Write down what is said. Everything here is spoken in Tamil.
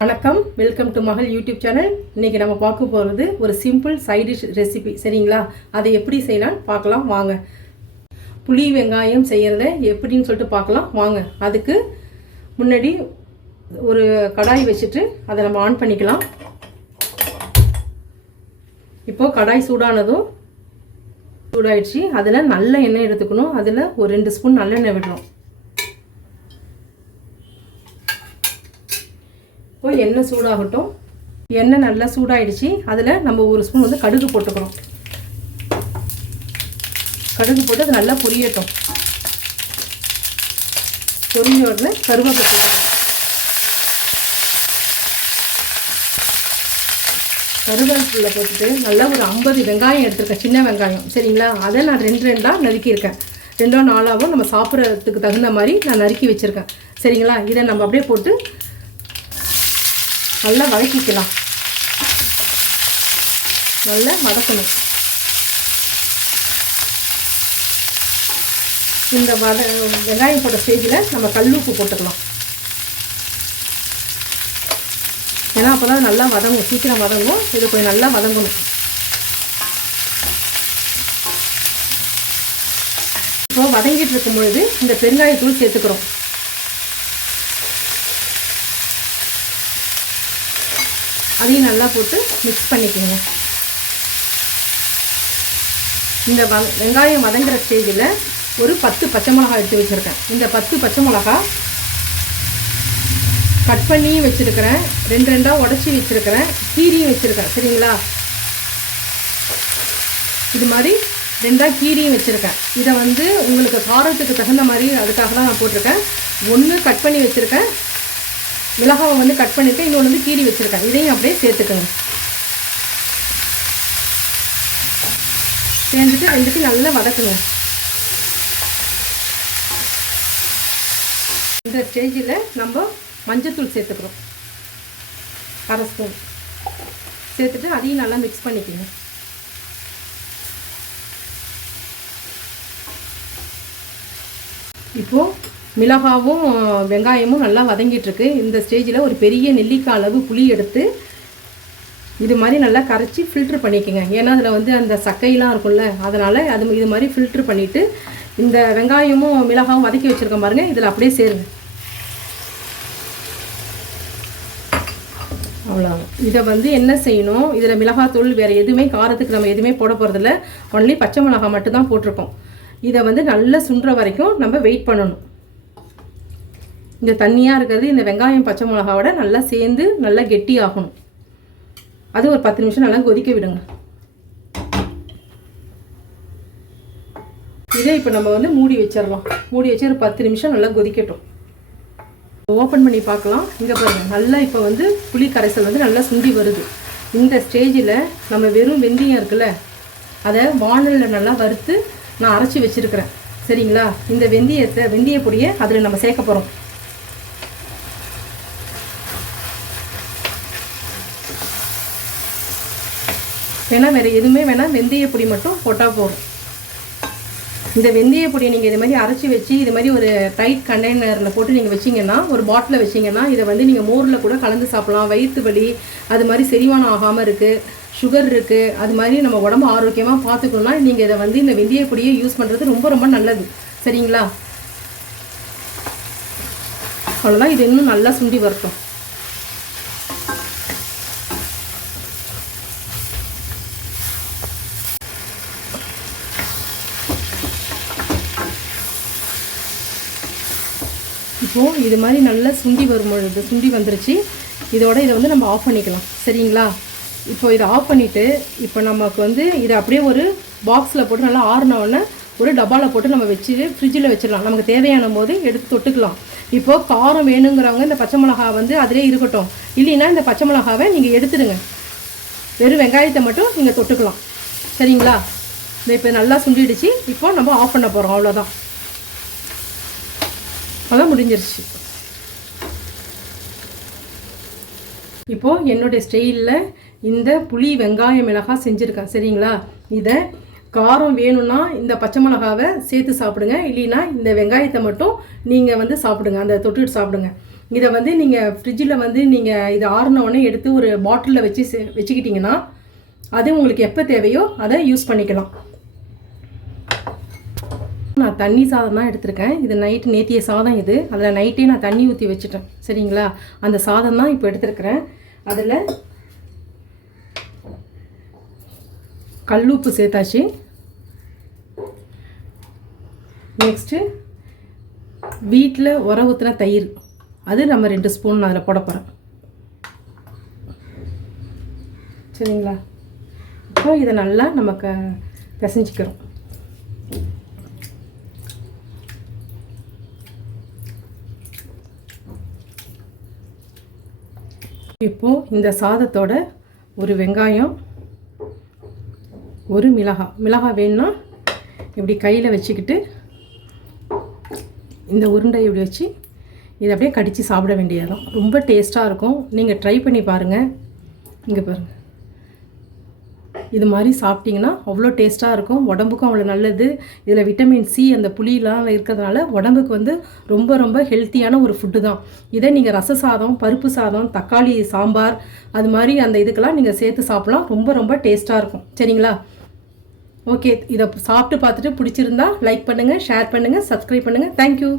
வணக்கம், வெல்கம் டு மகள் யூடியூப் சேனல். இன்றைக்கி நம்ம பார்க்க போகிறது ஒரு சிம்பிள் சைட் டிஷ் ரெசிபி. சரிங்களா? அதை எப்படி செய்யலான்னு பார்க்கலாம் வாங்க. புளி வெங்காயம் செய்கிறத எப்படின்னு சொல்லிட்டு பார்க்கலாம் வாங்க. அதுக்கு முன்னாடி ஒரு கடாய் வச்சுட்டு அதை நம்ம ஆன் பண்ணிக்கலாம். இப்போது கடாய் சூடாயிடுச்சு. அதில் நல்ல எண்ணெய் எடுத்துக்கணும். அதில் ஒரு 2 ஸ்பூன் நல்லெண்ணெய் விடணும். இப்போ எண்ணெய் சூடாகட்டும். எண்ணெய் நல்லா சூடாயிடுச்சு. அதில் நம்ம 1 ஸ்பூன் வந்து கடுகு போட்டுக்கிறோம். கடுகு போட்டு அது நல்லா பொரியட்டும். பொரிஞ்ச உடனே கருவேப்பிலை போட்டுக்கிறோம். கருவேப்பிலை போட்டுட்டு நல்லா ஒரு 50 வெங்காயம் எடுத்துருக்கேன், சின்ன வெங்காயம். சரிங்களா? அதை நான் 2 நறுக்கியிருக்கேன். 2 4 நம்ம சாப்பிட்றதுக்கு தகுந்த மாதிரி நான் நறுக்கி வச்சுருக்கேன். சரிங்களா? இதை நம்ம அப்படியே போட்டு நல்லா வதக்கிக்கலாம். நல்லா வதக்கணும். இந்த வெங்காயம் போட்ட ஸ்டேஜில் நம்ம கல்லுப்பு போட்டுக்கலாம். ஏன்னா அப்போ தான் நல்லா வதங்கும், சீக்கிரம் வதங்கும். இது கொஞ்சம் நல்லா வதங்கணும். இப்போ வதங்கிட்டு இருக்கும் பொழுது இந்த பெருங்காயத்தூள் சேர்த்துக்கிறோம். அதையும் நல்லா போட்டு மிக்ஸ் பண்ணிக்கோங்க. இந்த வெங்காயம் வதங்குற ஸ்டேஜில் ஒரு 10 பச்சை மிளகாய் எடுத்து வச்சுருக்கேன். இந்த 10 பச்சை மிளகாய் கட் பண்ணி வச்சுருக்கிறேன். 2 உடச்சி வச்சுருக்கிறேன். கீரியும் வச்சுருக்கேன். சரிங்களா? இது மாதிரி 2 கீரியும் வச்சுருக்கேன். இதை வந்து உங்களுக்கு காரத்துக்கு தகுந்த மாதிரி அதுக்காக தான் நான் போட்டிருக்கேன். 1 கட் பண்ணி வச்சுருக்கேன், மிளகாவை வந்து கட் பண்ணியிருக்கேன். இன்னொன்று வந்து கீரி வச்சுருக்கேன். இதையும் அப்படியே சேர்த்துக்கணும். சேர்ந்துட்டு 2 நல்லா வதக்குங்க. இந்த ஸ்டேஜில் நம்ம மஞ்சத்தூள் சேர்த்துக்கிறோம். 1/2 ஸ்பூன் சேர்த்துட்டு அதையும் நல்லா மிக்ஸ் பண்ணிக்கோங்க. இப்போது மிளகாவும் வெங்காயமும் நல்லா வதங்கிட்டுருக்கு. இந்த ஸ்டேஜில் ஒரு பெரிய நெல்லிக்காய் அளவு புளி எடுத்து இது மாதிரி நல்லா கரைச்சி ஃபில்ட்ரு பண்ணிக்கோங்க. ஏன்னா அதில் வந்து அந்த சக்கையெல்லாம் இருக்கும்ல, அதனால் இது மாதிரி ஃபில்ட்ரு பண்ணிவிட்டு இந்த வெங்காயமும் மிளகாவும் வதக்கி வச்சுருக்கோம் பாருங்கள், இதில் அப்படியே சேருங்க. அவ்வளோ. இதை வந்து என்ன செய்யணும், இதில் மிளகாத்தூள் வேறு எதுவுமே காரத்துக்கு நம்ம எதுவுமே போட போகிறதில்ல. ஒன்லி பச்சை மிளகாய் மட்டும்தான் போட்டிருக்கோம். இதை வந்து நல்லா சுண்டுற வரைக்கும் நம்ம வெயிட் பண்ணணும். இந்த தண்ணியாக இருக்கிறது இந்த வெங்காயம் பச்சை மிளகாவோட நல்லா சேர்ந்து நல்லா கெட்டி ஆகணும். அது ஒரு 10 நிமிஷம் நல்லா கொதிக்க விடுங்க. இதே இப்போ நம்ம வந்து மூடி வச்சிடலாம். மூடி வச்சு ஒரு 10 நிமிஷம் நல்லா கொதிக்கட்டும். ஓப்பன் பண்ணி பார்க்கலாம். இங்கே பாருங்கள், நல்லா இப்போ வந்து புளி கரைசல் வந்து நல்லா சுண்டி வருது. இந்த ஸ்டேஜில் நம்ம வெறும் வெந்தயம் இருக்குல்ல, அதை வானலில் நல்லா வறுத்து நான் அரைச்சி வச்சுருக்கிறேன். சரிங்களா? இந்த வெந்தய பொடியை அதில் நம்ம சேர்க்க போகிறோம். வேணால் வேறு எதுவுமே வேணால் வெந்தய பொடி மட்டும் போட்டால் போதும். இந்த வெந்தய பொடியை நீங்கள் இது மாதிரி அரைச்சி வச்சு இது மாதிரி ஒரு டைட் கண்டெய்னரில் போட்டு நீங்கள் வச்சிங்கன்னா, ஒரு பாட்டிலில் வச்சிங்கன்னா, இதை வந்து நீங்கள் மோரில் கூட கலந்து சாப்பிட்லாம். வயிற்று வலி அது மாதிரி செரிமானம் ஆகாமல் இருக்குது, சுகர் இருக்குது, அது மாதிரி நம்ம உடம்பு ஆரோக்கியமாக பார்த்துக்கணுன்னா நீங்கள் இதை வந்து இந்த வெந்தய பொடியை யூஸ் பண்ணுறது ரொம்ப ரொம்ப நல்லது. சரிங்களா? அவ்வளோதான். இது இன்னும் நல்லா சுண்டி வரட்டும். இப்போது இது மாதிரி நல்லா சுண்டி வரும்பொழுது சுண்டி வந்துருச்சு. இதை வந்து நம்ம ஆஃப் பண்ணிக்கலாம். சரிங்களா? இப்போ இதை ஆஃப் பண்ணிவிட்டு இப்போ நமக்கு வந்து இதை அப்படியே ஒரு பாக்ஸில் போட்டு நல்லா ஆறினோடனே ஒரு டப்பாவில் போட்டு நம்ம வச்சுட்டு ஃப்ரிட்ஜில் வச்சிடலாம். நமக்கு தேவையான போது எடுத்து தொட்டுக்கலாம். இப்போது காரம் வேணுங்கிறவங்க இந்த பச்சை மிளகாய் வந்து அதிலே இருக்கட்டும். இல்லைன்னா இந்த பச்சை மிளகாவை நீங்கள் எடுத்துடுங்க. வெறும் வெங்காயத்தை மட்டும் நீங்கள் தொட்டுக்கலாம். சரிங்களா? இப்போ நல்லா சுண்டிடுச்சு. இப்போ நம்ம ஆஃப் பண்ண போகிறோம். அவ்வளோதான். அதான் முடிஞ்சிருச்சு. இப்போது என்னுடைய ஸ்டைலில் இந்த புளி வெங்காய மிளகாய் செஞ்சுருக்கேன். சரிங்களா? இதை காரம் வேணும்னா இந்த பச்சை மிளகாவை சேர்த்து சாப்பிடுங்க, இல்லைன்னா இந்த வெங்காயத்தை மட்டும் நீங்கள் வந்து சாப்பிடுங்க, அந்த தொட்டுட்டு சாப்பிடுங்க. இதை வந்து நீங்கள் ஃப்ரிட்ஜில் வந்து நீங்கள் இதை ஆறின உடனே எடுத்து ஒரு பாட்டிலில் வச்சுக்கிட்டிங்கன்னா அது உங்களுக்கு எப்போ தேவையோ அதை யூஸ் பண்ணிக்கலாம். நான் தண்ணி சாதம் தான் எடுத்திருக்கேன். இது நைட்டு நேத்திய சாதம் இது. அதில் நைட்டே நான் தண்ணி ஊற்றி வச்சுட்டேன். சரிங்களா? அந்த சாதம் தான் இப்போ எடுத்துருக்கிறேன். அதில் கல்லுப்பு சேர்த்தாச்சு. நெக்ஸ்ட்டு வீட்டில் உர ஊற்றின தயிர், அது நம்ம 2 ஸ்பூன் அதில் போட போகிறேன். சரிங்களா? இப்போ இதை நல்லா நம்ம பிசைஞ்சிக்கிறோம். இப்போது இந்த சாதத்தோட ஒரு வெங்காயம், ஒரு மிளகாய் வேணும்னா இப்படி கையில் வச்சுக்கிட்டு இந்த உருண்டை இப்படி வச்சு இதை அப்படியே கடித்து சாப்பிட வேண்டியதுதான். ரொம்ப டேஸ்ட்டாக இருக்கும். நீங்கள் ட்ரை பண்ணி பாருங்கள். இங்கே பாருங்கள், இது மாதிரி சாப்பிட்டிங்கன்னா அவ்வளோ டேஸ்ட்டாக இருக்கும். உடம்புக்கும் அவ்வளோ நல்லது. இதில் விட்டமின் சி அந்த புளியெலாம் இருக்கிறதுனால உடம்புக்கு வந்து ரொம்ப ரொம்ப ஹெல்த்தியான ஒரு ஃபுட்டு தான். இதை நீங்கள் ரச சாதம், பருப்பு சாதம், தக்காளி சாம்பார் அது மாதிரி அந்த இதுக்கெல்லாம் நீங்கள் சேர்த்து சாப்பிட்லாம். ரொம்ப ரொம்ப டேஸ்ட்டாக இருக்கும். சரிங்களா? ஓகே, இதை சாப்பிட்டு பார்த்துட்டு பிடிச்சிருந்தா லைக் பண்ணுங்கள், ஷேர் பண்ணுங்கள், சப்ஸ்கிரைப் பண்ணுங்கள். தேங்க்யூ.